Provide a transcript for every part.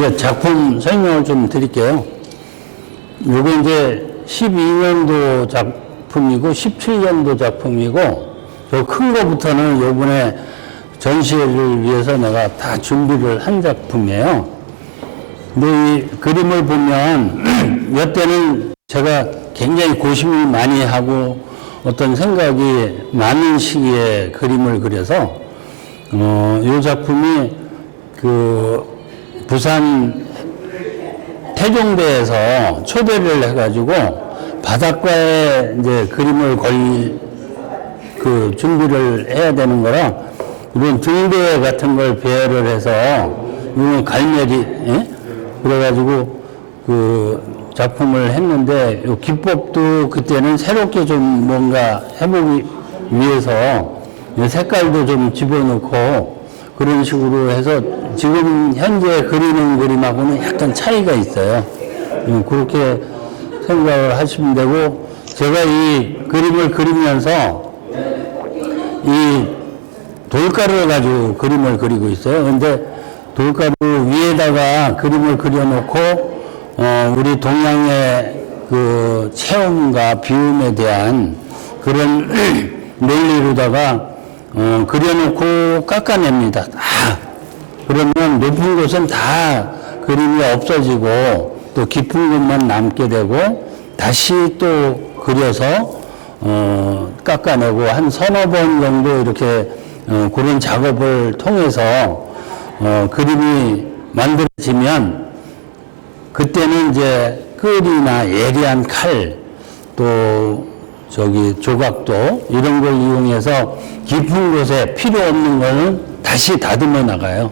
이제 작품 설명을 좀 드릴게요. 요게 이제 12년도 작품이고 17년도 작품이고 저 큰 거부터는 요번에 전시회를 위해서 내가 다 준비를 한 작품이에요. 근데 이 그림을 보면 이때는 제가 굉장히 고심을 많이 하고 어떤 생각이 많은 시기에 그림을 그려서 이 작품이 그 부산 태종대에서 초대를 해가지고 바닷가에 이제 그림을 그 준비를 해야 되는 거라 이런 등대 같은 걸 배열을 해서 이건 갈매리 그래가지고 그 작품을 했는데 이 기법도 그때는 새롭게 좀 뭔가 해보기 위해서 색깔도 좀 집어넣고 그런 식으로 해서 지금 현재 그리는 그림하고는 약간 차이가 있어요. 그렇게 생각을 하시면 되고 제가 이 그림을 그리면서 이 돌가루를 가지고 그림을 그리고 있어요. 근데 돌가루 위에다가 그림을 그려놓고 우리 동양의 그 체험과 비움에 대한 그런 논리로다가 그려놓고 깎아냅니다. 그러면 높은 곳은 다 그림이 없어지고 또 깊은 곳만 남게 되고 다시 또 그려서 깎아내고 한 서너 번 정도 이렇게 그런 작업을 통해서 그림이 만들어지면 그때는 이제 끌이나 예리한 칼 또 저기 조각도 이런 걸 이용해서 깊은 곳에 필요 없는 거는 다시 다듬어 나가요.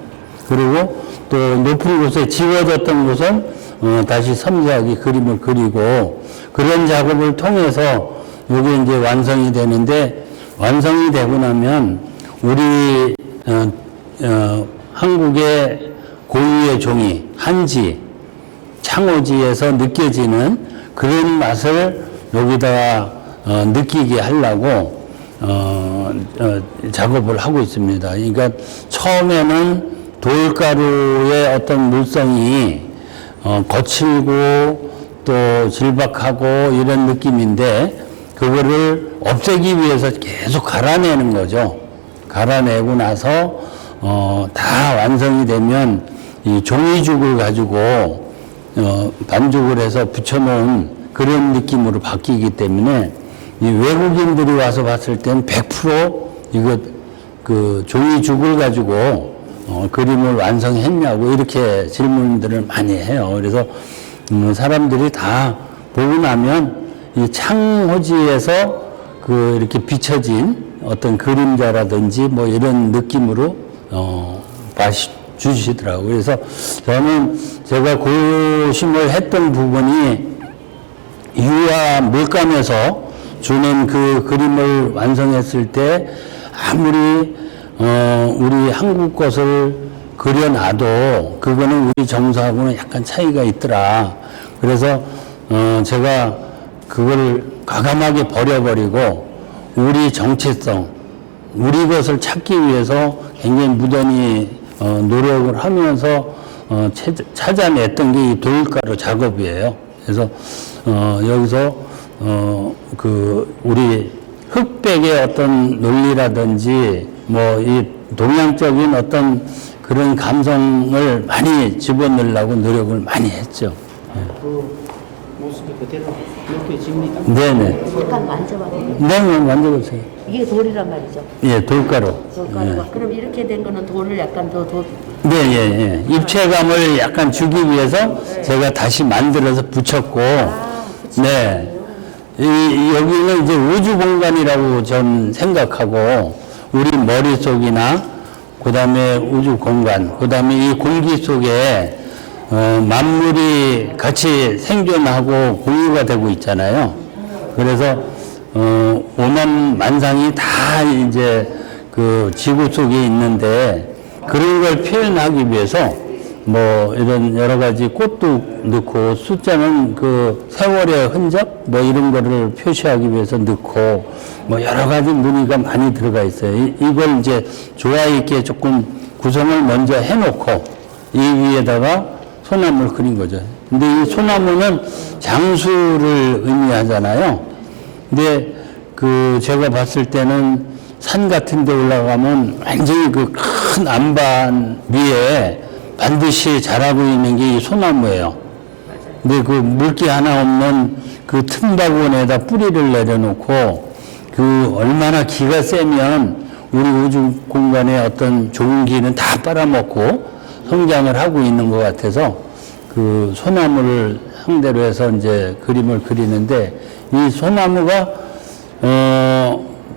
그리고 또 높은 곳에 지워졌던 곳은 다시 섬세하게 그림을 그리고 그런 작업을 통해서 이게 이제 완성이 되는데 완성이 되고 나면 우리 한국의 고유의 종이 한지 창호지에서 느껴지는 그런 맛을 여기다가 느끼게 하려고 작업을 하고 있습니다. 그러니까 처음에는 돌가루의 어떤 물성이 거칠고 또 질박하고 이런 느낌인데 그거를 없애기 위해서 계속 갈아내는 거죠. 갈아내고 나서 다 완성이 되면 이 종이죽을 가지고 반죽을 해서 붙여놓은 그런 느낌으로 바뀌기 때문에 이 외국인들이 와서 봤을 때는 100% 이거 그 종이죽을 가지고 그림을 완성했냐고 이렇게 질문들을 많이 해요. 그래서 사람들이 다 보고 나면 이 창호지에서 그 이렇게 비춰진 어떤 그림자라든지 뭐 이런 느낌으로 봐주시더라고요. 그래서 저는 제가 고심을 했던 부분이 유화 물감에서 주는 그 그림을 완성했을 때 아무리 우리 한국 것을 그려놔도 그거는 우리 정서하고는 약간 차이가 있더라. 그래서 제가 그걸 과감하게 버려버리고 우리 정체성, 우리 것을 찾기 위해서 굉장히 무던히 노력을 하면서 찾아냈던 게 이 돌가루 작업이에요. 그래서 여기서 그 우리 흑백의 어떤 논리라든지 뭐 이 동양적인 어떤 그런 감성을 많이 집어넣으려고 노력을 많이 했죠. 그 모습이 그대로 느껴집니다. 네네. 잠깐 만져봐도 돼요? 네, 만져보세요. 이게 돌이란 말이죠? 예, 돌가루. 돌가루가. 그럼 이렇게 된 거는 돌을 약간 더 네, 예, 예. 입체감을 약간 주기 위해서 제가 다시 만들어서 붙였고, 네. 여기는 이제 우주 공간이라고 전 생각하고, 우리 머릿속이나, 그 다음에 우주 공간, 그 다음에 이 공기 속에, 만물이 같이 생존하고 공유가 되고 있잖아요. 그래서, 오만 만상이 다 이제 그 지구 속에 있는데, 그런 걸 표현하기 위해서 뭐 이런 여러 가지 꽃도 넣고 숫자는 그 세월의 흔적 뭐 이런 거를 표시하기 위해서 넣고 뭐 여러 가지 무늬가 많이 들어가 있어요. 이걸 이제 조화 있게 조금 구성을 먼저 해놓고 이 위에다가 소나무를 그린 거죠. 근데 이 소나무는 장수를 의미하잖아요. 근데 그 제가 봤을 때는 산 같은 데 올라가면 완전히 그 큰 안반 위에 반드시 자라고 있는 게 이 소나무예요. 근데 그 물기 하나 없는 그 틈바구니에다 뿌리를 내려놓고 그 얼마나 기가 세면 우리 우주 공간의 어떤 좋은 기는 다 빨아먹고 성장을 하고 있는 것 같아서 그 소나무를 상대로 해서 이제 그림을 그리는데 이 소나무가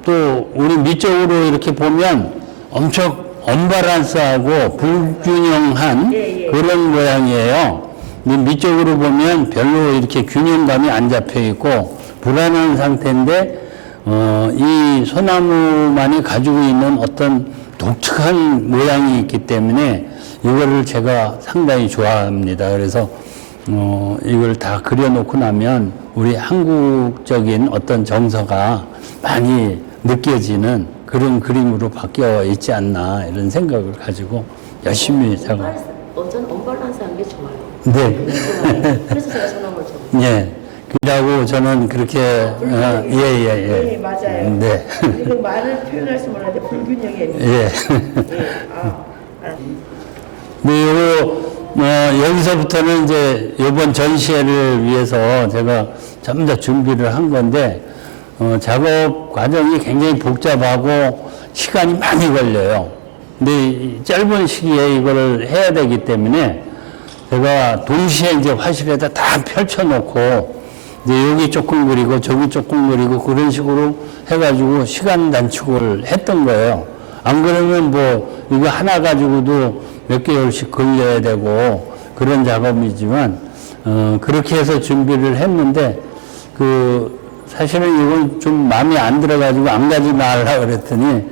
또 우리 밑쪽으로 이렇게 보면 엄청 언밸런스하고 불균형한 그런 모양이에요. 밑쪽으로 보면 별로 이렇게 균형감이 안 잡혀 있고 불안한 상태인데 이 소나무만이 가지고 있는 어떤 독특한 모양이 있기 때문에 이거를 제가 상당히 좋아합니다. 그래서 이걸 다 그려놓고 나면 우리 한국적인 어떤 정서가 많이 느껴지는 그런 그림으로 바뀌어 있지 않나 이런 생각을 가지고 열심히 작업. 완전 언밸런스한 게 좋아요. 네. 그래서 제가 소나무를 좋아해요. 네. 그러고 저는 그렇게 네, 맞아요. 네. 지금 말을 표현할 수 몰랐는데 불균형이 있는. 예. 네, 여기서부터는 이제 이번 전시회를 위해서 제가 전부 다 준비를 한 건데 작업 과정이 굉장히 복잡하고 시간이 많이 걸려요. 근데 이 짧은 시기에 이거를 해야 되기 때문에 제가 동시에 이제 화실에다 다 펼쳐놓고 이제 여기 조금 그리고 저기 조금 그리고 그런 식으로 해가지고 시간 단축을 했던 거예요. 안 그러면 뭐 이거 하나 가지고도 몇 개월씩 걸려야 되고 그런 작업이지만 그렇게 해서 준비를 했는데 사실은 이건 좀 마음에 안 들어가지고 안 가지고 나오려고 그랬더니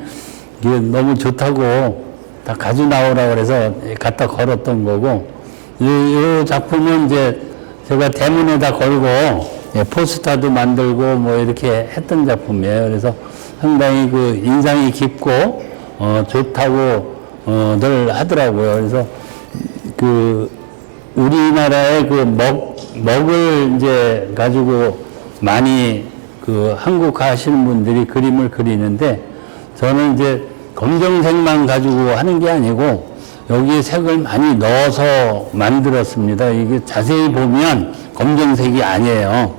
이게 너무 좋다고 다 가지고 나오라고 그래서 갖다 걸었던 거고 이 작품은 이제 제가 대문에다 걸고 포스터도 만들고 뭐 이렇게 했던 작품이에요. 그래서 상당히 그 인상이 깊고 좋다고 늘 하더라고요. 그래서 그 우리나라의 그 먹을 이제 가지고 많이 그 한국화 하시는 분들이 그림을 그리는데 저는 이제 검정색만 가지고 하는 게 아니고 여기에 색을 많이 넣어서 만들었습니다. 이게 자세히 보면 검정색이 아니에요.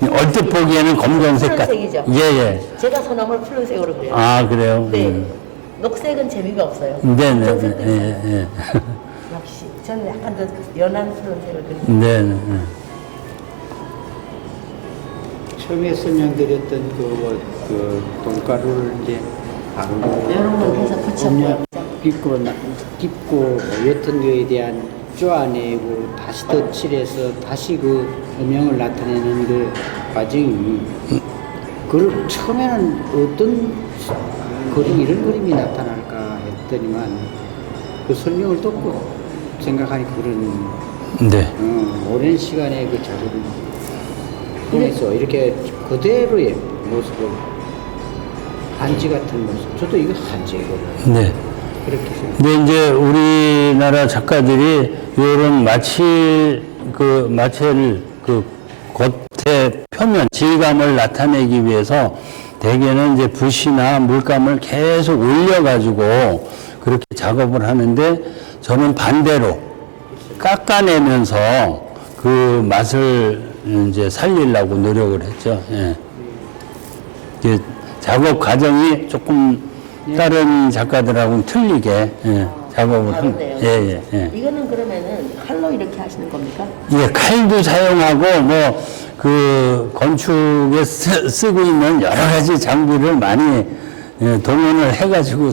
얼핏 보기에는 검정색 같. 푸른색이죠? 예. 제가 소나무를 푸른색으로 그려요. 아 그래요. 네. 녹색은 재미가 없어요. 네네. 검정색도 있어요. 예. 역시 저는 약간 더 연한 푸른색을 그려요. 네네. 처음에 설명드렸던 그 돈가루를 이제 바르고 이런 걸 해서 붙였고요. 깊고 옅은 거에 대한 쪼아내고 다시 덧칠해서 다시 그 음영을 나타내는 그 과정이 처음에는 어떤 이런 그림이 나타날까 했더니만 그 설명을 듣고 생각하니까 그런 네. 오랜 시간의 그 작업을 통해서 이렇게 그대로의 모습을 한지 같은 모습. 저도 이거 한지거든요. 네. 그렇게 생각. 근데 이제 우리나라 작가들이 이런 마취를 그 겉에 표면 질감을 나타내기 위해서 대개는 이제 붓이나 물감을 계속 올려가지고 그렇게 작업을 하는데 저는 반대로 깎아내면서 그 맛을 이제 살리려고 노력을 했죠. 예. 이제 작업 과정이 조금 다른 작가들하고는 틀리게 작업을 한. 다르네요. 이거는 그러면은 칼로 이렇게 하시는 겁니까? 예, 칼도 사용하고 뭐 그 건축에 쓰고 있는 여러 가지 장비를 많이 동원을 해가지고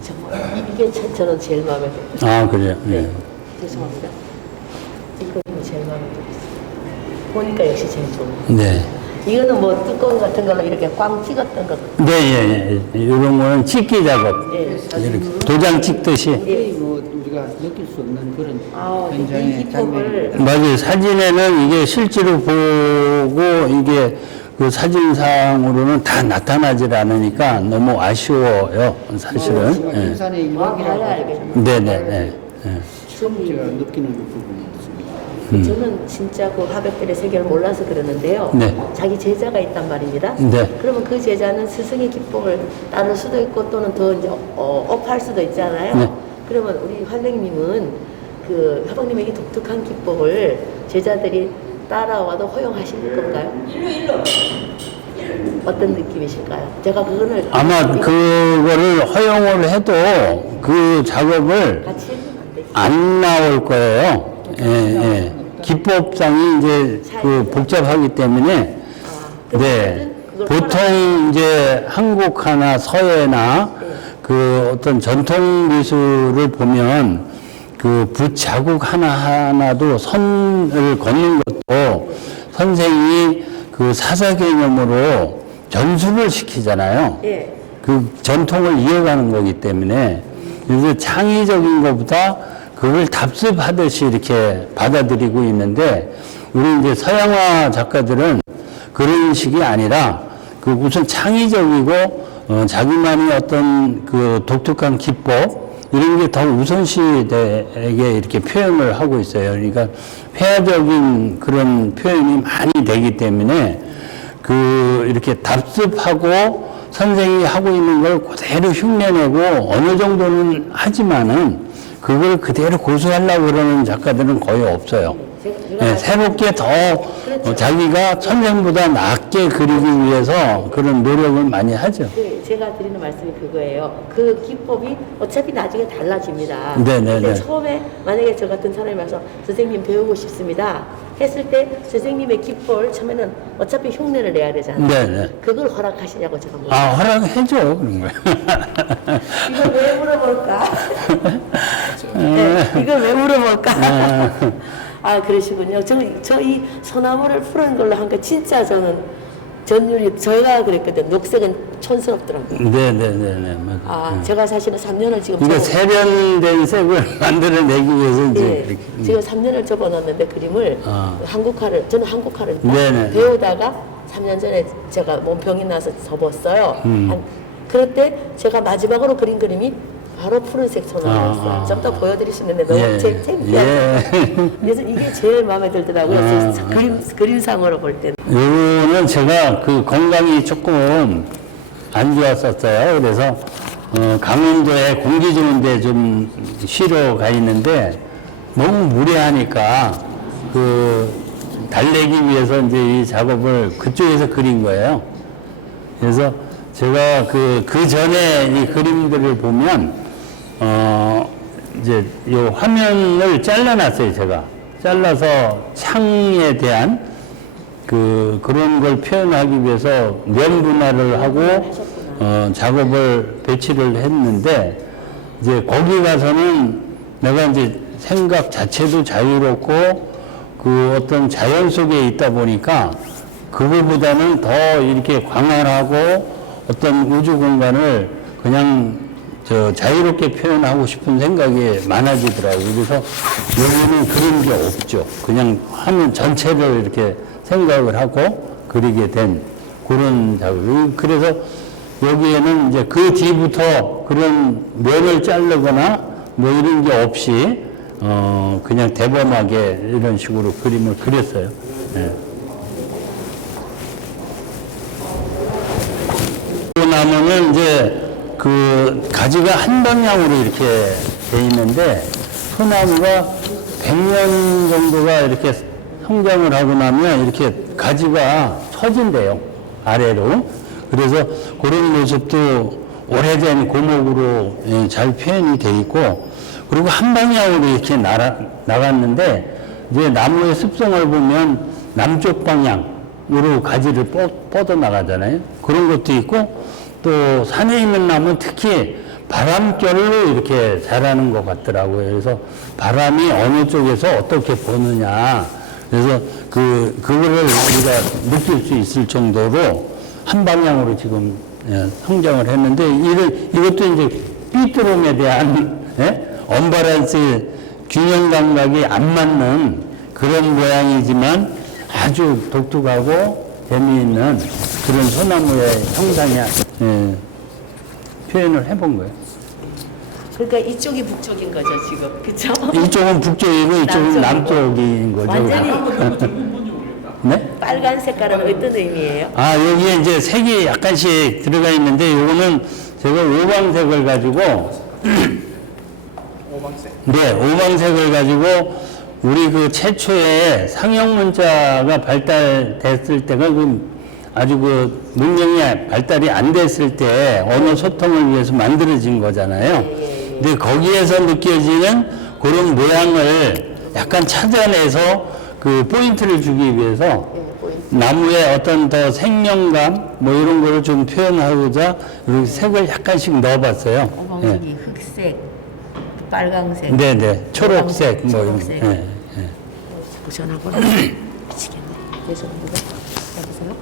정말 이게 저는 제일 마음에 들어요. 아 그래요. 네. 죄송합니다. 이 그림이 제일 마음에 들었어요. 보니까 역시 제일 좋은. 네. 이거는 뭐 뚜껑 같은 걸로 이렇게 꽝 찍었던 거. 네. 이런 거는 찍기 작업. 예. 이렇게 도장 찍듯이. 뭐 우리가 느낄 수 없는 그런 이 현장의 장면이 기법을 맞아요. 사진에는 이게 실제로 보고 이게 그 사진상으로는 다 나타나질 않으니까 너무 아쉬워요, 사실은. 제가 예. 인산의 와, 일각이라고 봐야 하죠. 알겠네. 네네네. 예. 처음 제가 느끼는 부분이 있습니다. 저는 진짜 그 화백들의 세계를 몰라서 그러는데요. 네. 자기 제자가 있단 말입니다. 네. 그러면 그 제자는 스승의 기법을 따를 수도 있고 또는 더 이제 업할 수도 있잖아요. 네. 그러면 우리 활랭님은 그 화백님에게 독특한 기법을 제자들이 따라와도 허용하실 건가요? 어떤 느낌이실까요? 제가 그거를 아마 그거를 허용을 해도 그 작업을 같이 해주면 안 되지. 안 나올 거예요. 예, 예. 기법상이 이제 그 복잡하기 때문에 네. 보통 이제 한국화나 서예나 그 어떤 전통 미술을 보면 그 붓자국 하나하나도 선을 걷는 것도 선생이 그 사사 개념으로 전수를 시키잖아요. 예. 그 전통을 이어가는 거기 때문에 그래서 창의적인 것보다 그걸 답습하듯이 이렇게 받아들이고 있는데 우리 이제 서양화 작가들은 그런 식이 아니라 그 우선 창의적이고 자기만의 어떤 그 독특한 기법 이런 게 더 우선시되게 이렇게 표현을 하고 있어요. 그러니까 회화적인 그런 표현이 많이 되기 때문에 그 이렇게 답습하고 선생이 하고 있는 걸 그대로 흉내내고 어느 정도는 하지만은 그걸 그대로 고수하려고 그러는 작가들은 거의 없어요. 네, 새롭게 더 자기가 선생보다 낫게 그리기 위해서 그런 노력을 많이 하죠. 네, 제가 드리는 말씀이 그거예요. 그 기법이 어차피 나중에 달라집니다. 네네네. 근데 처음에 만약에 저 같은 사람이 와서 선생님 배우고 싶습니다 했을 때 선생님의 기법을 처음에는 어차피 흉내를 내야 되잖아요. 네네. 그걸 허락하시냐고 제가 물어요. 아, 허락해줘, 그런 거예요. 이걸 왜 물어볼까? 네, 이걸 왜 물어볼까? 아, 그러시군요. 저 이 소나무를 푸는 걸로 한 거 진짜 저는 전율이 저희가 그랬거든. 녹색은 촌스럽더라고요. 네네네네. 아, 제가 사실은 3년을 지금 이거 접어- 세련된 색을 만들어내기 위해서 이제 예, 이렇게. 지금 3년을 접어놨는데 그림을 아. 저는 한국화를 네네. 배우다가 3년 전에 제가 몸병이 나서 접었어요. 그럴 때 제가 마지막으로 그린 그림이 바로 푸른색 소나무였어요. 좀 더 보여드릴 수 있는데 너무 예. 창피하죠. 예. 그래서 이게 제일 마음에 들더라고요. 아. 그림상으로 볼 때는. 요거는 제가 그 건강이 조금 안 좋았었어요. 그래서 강원도에 공기 좋은데 좀 쉬러 가 있는데 너무 무례하니까 그 달래기 위해서 이제 이 작업을 그쪽에서 그린 거예요. 그래서 제가 그 전에 이 그림들을 보면 이제 요 화면을 잘라놨어요. 제가 잘라서 창에 대한 그런 걸 표현하기 위해서 면 분할을 하고 작업을 배치를 했는데 이제 거기 가서는 내가 이제 생각 자체도 자유롭고 그 어떤 자연 속에 있다 보니까 그거보다는 더 이렇게 광활하고 어떤 우주 공간을 그냥 자유롭게 표현하고 싶은 생각이 많아지더라고요. 그래서 여기는 그런 게 없죠. 그냥 화면 전체를 이렇게 생각을 하고 그리게 된 그런 작업. 그래서 여기에는 이제 그 뒤부터 그런 면을 자르거나 뭐 이런 게 없이 그냥 대범하게 이런 식으로 그림을 그렸어요. 네. 나무는 이제 그 가지가 한 방향으로 이렇게 돼 있는데 소나무가 100년 정도가 이렇게 성장을 하고 나면 이렇게 가지가 처진대요, 아래로. 그래서 그런 모습도 오래된 고목으로 잘 표현이 돼 있고, 그리고 한 방향으로 이렇게 나갔는데 이제 나무의 습성을 보면 남쪽 방향으로 가지를 뻗어 나가잖아요. 그런 것도 있고, 또 산에 있는 나무는 특히 바람결로 이렇게 자라는 것 같더라고요. 그래서 바람이 어느 쪽에서 어떻게 부느냐. 그래서 그거를 우리가 느낄 수 있을 정도로 한 방향으로 지금 성장을 했는데, 이것도 이제 삐뚤음에 대한 언밸런스 균형 감각이 안 맞는 그런 모양이지만 아주 독특하고 재미있는 그런 소나무의 형상이야. 예, 표현을 해본 거예요. 그러니까 이쪽이 북쪽인 거죠 지금, 그렇죠? 이쪽은 북쪽이고 이쪽은 남쪽인 거죠. 완전히 네? 빨간 색깔은 어떤 의미예요? 아, 여기에 이제 색이 약간씩 들어가 있는데, 요거는 제가 오방색을 가지고, 오방색. 네, 오방색을 가지고, 우리 그 최초의 상형 문자가 발달됐을 때가 아주 그 문명이 발달이 안 됐을 때 언어 소통을 위해서 만들어진 거잖아요. 근데 거기에서 느껴지는 그런 모양을 약간 찾아내서 그 포인트를 주기 위해서 나무의 어떤 더 생명감 뭐 이런 거를 좀 표현하고자 이렇게 색을 약간씩 넣어봤어요. 오방색이 흑색, 빨강색, 네네, 초록색 뭐 이런. 초록색. 예, 예. 전화번호 미치겠네. 그래서 누가 여보세요?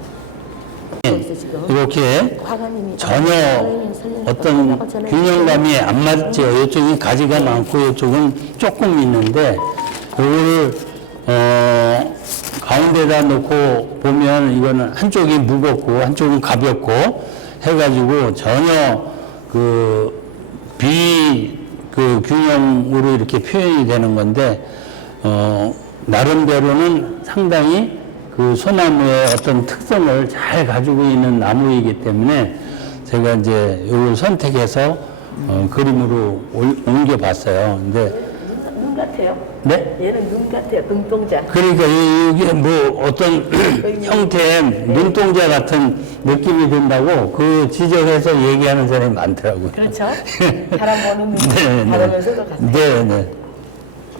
여기서 지금 이렇게 화가님이 전혀 어떤 균형감이 안 맞죠. 이쪽이 가지가 많고 이쪽은 조금 있는데 이거를 가운데다 놓고 보면 이거는 한쪽이 무겁고 한쪽은 가볍고 해가지고 전혀 그 균형으로 이렇게 표현이 되는 건데 나름대로는 상당히 그 소나무의 어떤 특성을 잘 가지고 있는 나무이기 때문에 제가 이제 이걸 선택해서 그림으로 옮겨봤어요. 근데 눈 같아요. 네? 얘는 눈 같아요. 눈동자. 그러니까 이게 뭐 어떤 형태의 눈동자 같은 느낌이 든다고 그 지적해서 얘기하는 사람이 많더라고요. 그렇죠? 사람 보는 눈 네, 다르면서도 같아요. 네, 네.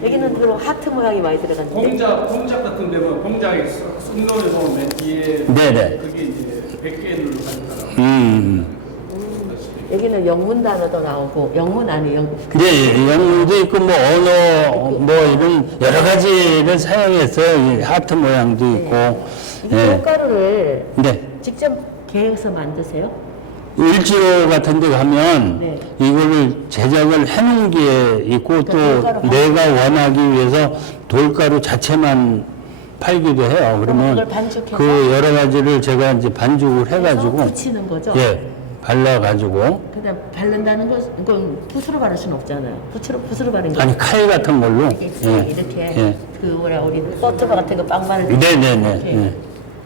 여기는 그럼 하트 모양이 많이 들어갔는데. 공작 같은 데면 공작에 쑥놀이 보면 맨 뒤에 네네. 그게 이제 100개의 눈을 가지고 여기는 영문 단어도 나오고 영문 아니에요. 네, 영문도 있고 뭐 언어 뭐 이런 여러 가지를 사용했어요. 이 하트 모양도 있고. 이게 네. 꽃가루를 네. 직접 개해서 만드세요? 을지로 같은 데 가면 네. 이거를 제작을 해놓은 게 있고 또 돌가루 내가 원하기 위해서 돌가루 자체만 팔기도 해요. 그러면 그걸 반죽해서? 그 여러 가지를 제가 이제 반죽을 해가지고 붙이는 거죠? 예, 발라가지고 그다음 바른다는 건 붓으로 바를 수는 없잖아요. 붓으로 바른 거. 아니 칼 같은 걸로 이렇게 예. 그 뭐라 우리 버터 같은 거 빵 바를 때 네네네. 이렇게. 예.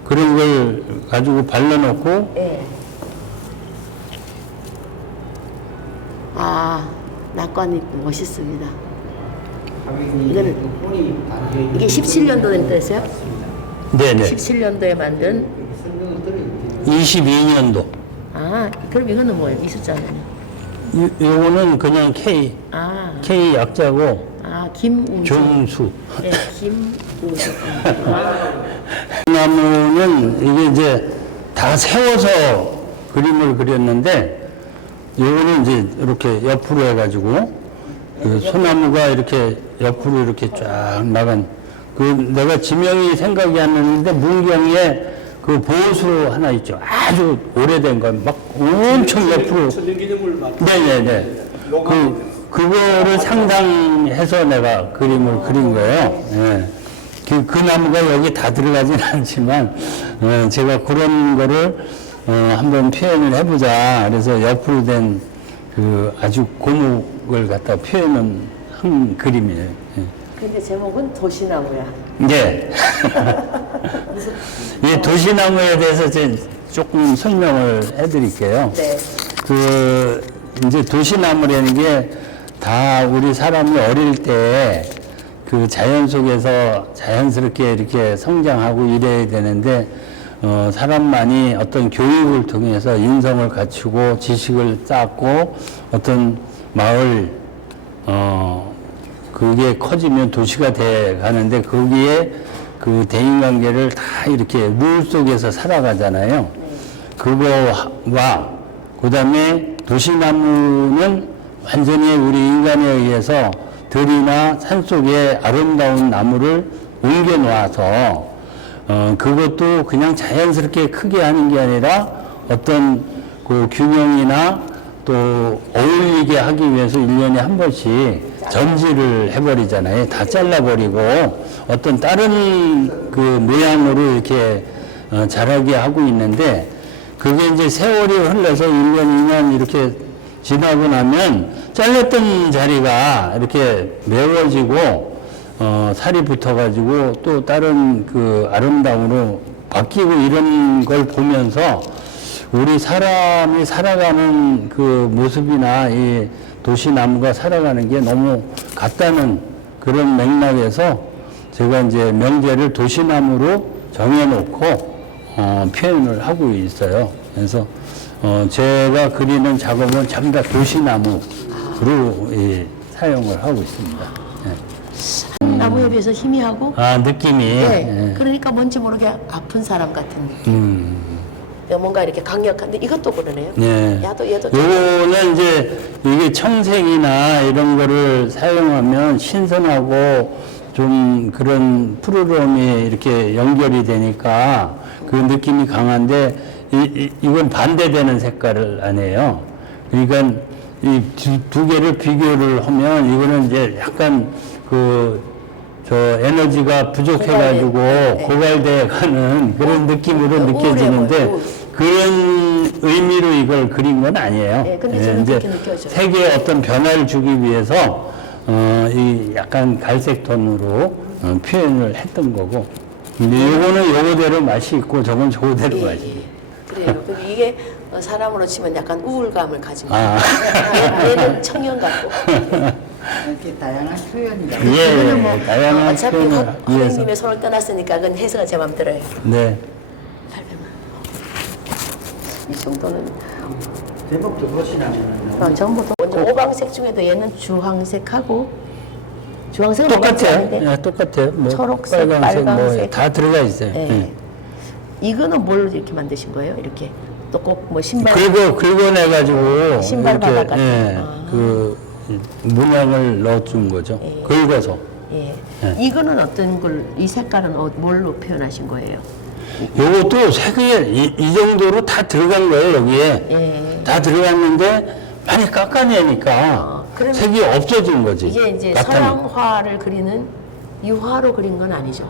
그런 걸 가지고 발라놓고 예. 아, 낙관이 멋있습니다. 이거는 이게 17년도에 됐어요? 네네. 17년도에 만든 22년도. 아, 그럼 이거는 뭐예요? 이 숫자는? 요거는 그냥 아, K 약자고 김우수. 종수. 네, 김우수. 아, 나무는 이게 이제 다 세워서 그림을 그렸는데 요거는 이제 이렇게 옆으로 해가지고 그 소나무가 이렇게 옆으로 이렇게 쫙 나간 그 내가 지명이 생각이 안 나는데 문경에 그 보호수 하나 있죠. 아주 오래된 건 막 엄청 옆으로. 천연기념물 맞죠? 네네네. 그거를 상상해서 내가 그림을 그린 거예요. 예. 그 나무가 여기 다 들어가진 않지만, 제가 그런 거를, 한번 표현을 해보자. 그래서 옆으로 된 그 아주 고목을 갖다 표현은 한 그림이에요. 예. 근데 제목은 도시나무야. 네. 이 도시나무에 대해서 이제 조금 설명을 해드릴게요. 네. 이제 도시나무라는 게 다 우리 사람이 어릴 때 그 자연 속에서 자연스럽게 이렇게 성장하고 이래야 되는데, 사람만이 어떤 교육을 통해서 인성을 갖추고 지식을 쌓고 어떤 마을, 그게 커지면 도시가 돼 가는데 거기에 그 대인관계를 다 이렇게 물 속에서 살아가잖아요. 그거와 그 다음에 도시나무는 완전히 우리 인간에 의해서 들이나 산속에 아름다운 나무를 옮겨 놓아서 그것도 그냥 자연스럽게 크게 하는 게 아니라 어떤 그 균형이나 또 어울리게 하기 위해서 1년에 한 번씩 전지를 해버리잖아요. 다 잘라버리고 어떤 다른 그 모양으로 이렇게 자라게 하고 있는데 그게 이제 세월이 흘러서 1년, 2년 이렇게 지나고 나면 잘랐던 자리가 이렇게 메워지고 살이 붙어가지고 또 다른 그 아름다움으로 바뀌고 이런 걸 보면서 우리 사람이 살아가는 그 모습이나 이 도시나무가 살아가는 게 너무 같다는 그런 맥락에서 제가 이제 명제를 도시나무로 정해놓고 표현을 하고 있어요. 그래서 제가 그리는 작업은 전부 다 도시나무로 사용을 하고 있습니다. 나무에 비해서 희미하고 느낌이. 네. 예. 그러니까 뭔지 모르게 아픈 사람 같은 느낌. 뭔가 이렇게 강력한데 이것도 그러네요. 네. 얘도 요거는 이제 이게 청색이나 이런 거를 사용하면 신선하고 좀 그런 푸르름이 이렇게 연결이 되니까 그 느낌이 강한데 이건 반대되는 색깔을 아니에요. 그러니까 이 두 개를 비교를 하면 이거는 이제 약간 에너지가 부족해가지고 고갈돼 가는 그런 느낌으로 느껴지는데 그런 의미로 이걸 그린 건 아니에요. 네, 근데 저는 그렇게 느껴져요. 색의 어떤 변화를 주기 위해서 이 약간 갈색 톤으로 표현을 했던 거고. 근데 요거는 요거대로 맛이 있고 저건 저거대로 맛이 있고. 그래요. 근데 이게 사람으로 치면 약간 우울감을 가지고 얘는 청년 같고 이렇게 다양한 표현이다. 예, 다양한 어차피 표현을 위해서. 선생님의 손을 떠났으니까 그건 해석은 제 맘대로예요. 네. 800만. 이 정도는 제법 도시나무는 전부 다 먼저 오방색 중에도 얘는 주황색하고 주황색은 똑같아요. 뭐가 네, 똑같아요. 뭐 초록색, 빨간색 뭐 빨강색. 다 들어가 있어요. 네. 네. 이거는 뭘 이렇게 만드신 거예요? 이렇게 또 꼭 뭐 신발 긁어내가지고 신발 이렇게 바닥 같은 그 문양을 넣어준 거죠. 긁어서. 예. 네. 이거는 어떤 걸 이 색깔은 뭘로 표현하신 거예요? 요것도 색이 이 정도로 다 들어간 거예요, 여기에. 예. 다 들어갔는데 많이 깎아내니까 그러면 색이 없어진 거지. 이게 이제 바탕이. 서양화를 그리는 유화로 그린 건 아니죠.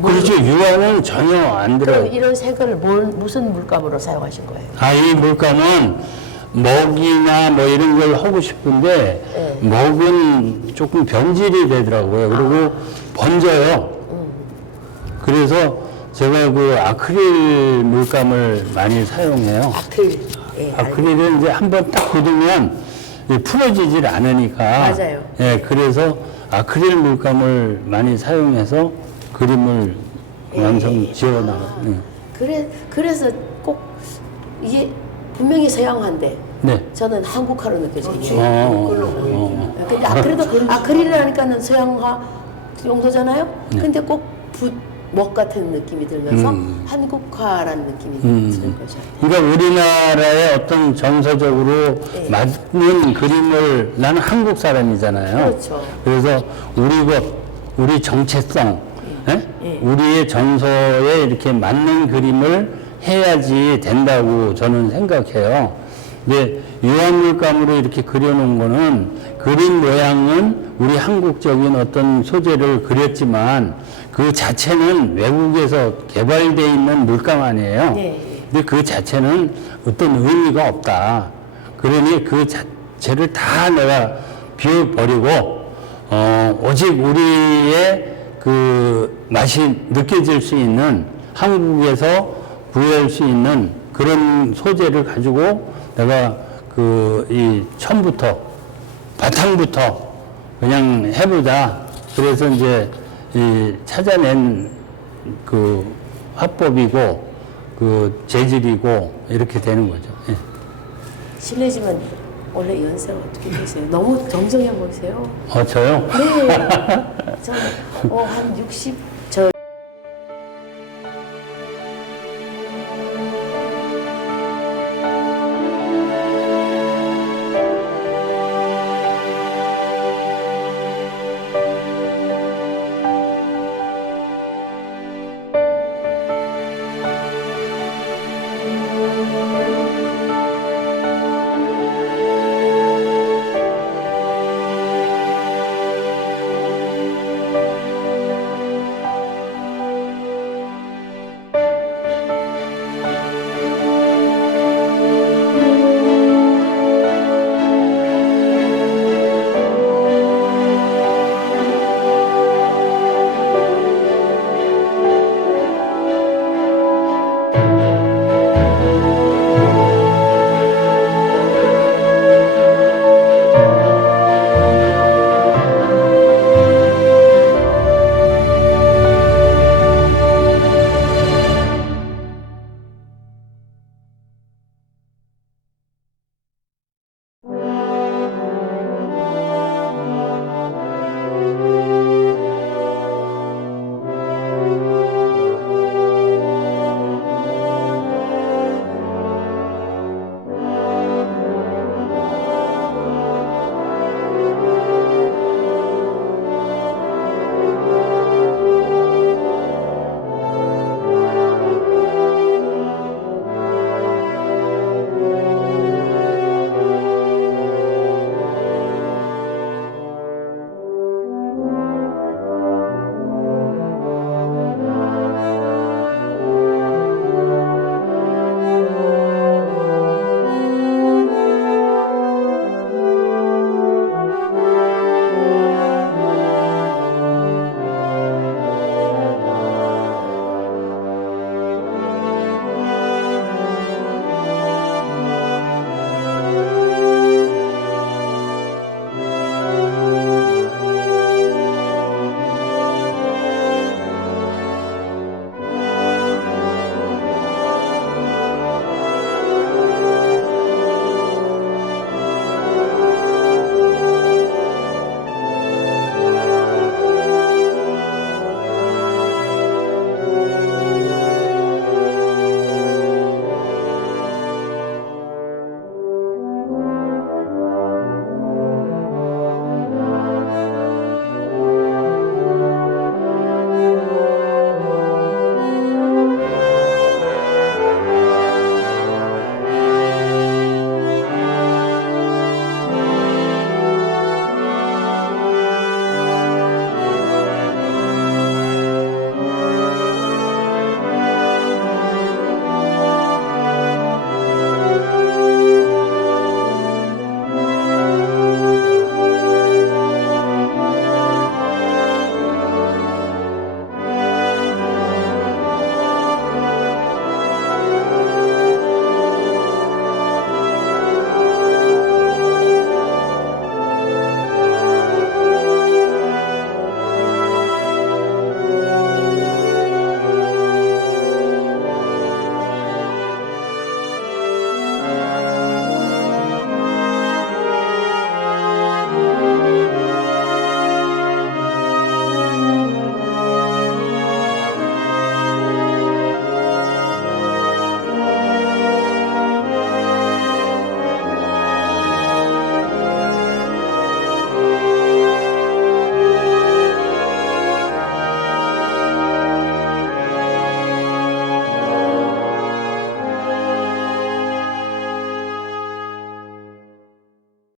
그렇죠. 유화는 전혀 안 그럼 들어요. 이런 색을 무슨 물감으로 사용하신 거예요? 이 물감은 먹이나 뭐 이런 걸 하고 싶은데 먹은 조금 변질이 되더라고요. 그리고 번져요. 그래서 제가 그 아크릴 물감을 많이 사용해요. 아크릴. 예, 아크릴은 이제 한번 딱 굳으면 풀어지질 않으니까. 맞아요. 예, 그래서 아크릴 물감을 많이 사용해서 그림을 완성 지어 나가요. 그래서 꼭 이게 분명히 서양화인데 네. 저는 한국화로 느껴져요. 근데 그래도 아크릴을 하니까는 서양화 용도잖아요. 근데 꼭 먹 같은 느낌이 들면서 한국화라는 느낌이 드는 거죠. 그러니까 우리나라의 어떤 정서적으로 맞는 그림을 나는 한국 사람이잖아요. 그렇죠. 그래서 우리 정체성, 우리의 정서에 이렇게 맞는 그림을 해야지 된다고 저는 생각해요. 근데 유화물감으로 이렇게 그려놓은 거는 그림 모양은 우리 한국적인 어떤 소재를 그렸지만 그 자체는 외국에서 개발되어 있는 물감 아니에요. 근데 그 자체는 어떤 의미가 없다. 그러니 그 자체를 다 내가 비워버리고 오직 우리의 그 맛이 느껴질 수 있는 한국에서 구할 수 있는 그런 소재를 가지고 내가 이 처음부터 바탕부터 그냥 해보자. 그래서 이제 찾아낸 그 화법이고 그 재질이고 이렇게 되는 거죠. 예. 실례지만 원래 연세가 어떻게 되세요? 너무 정정해 보이세요. 저요? 네. 저는 한 60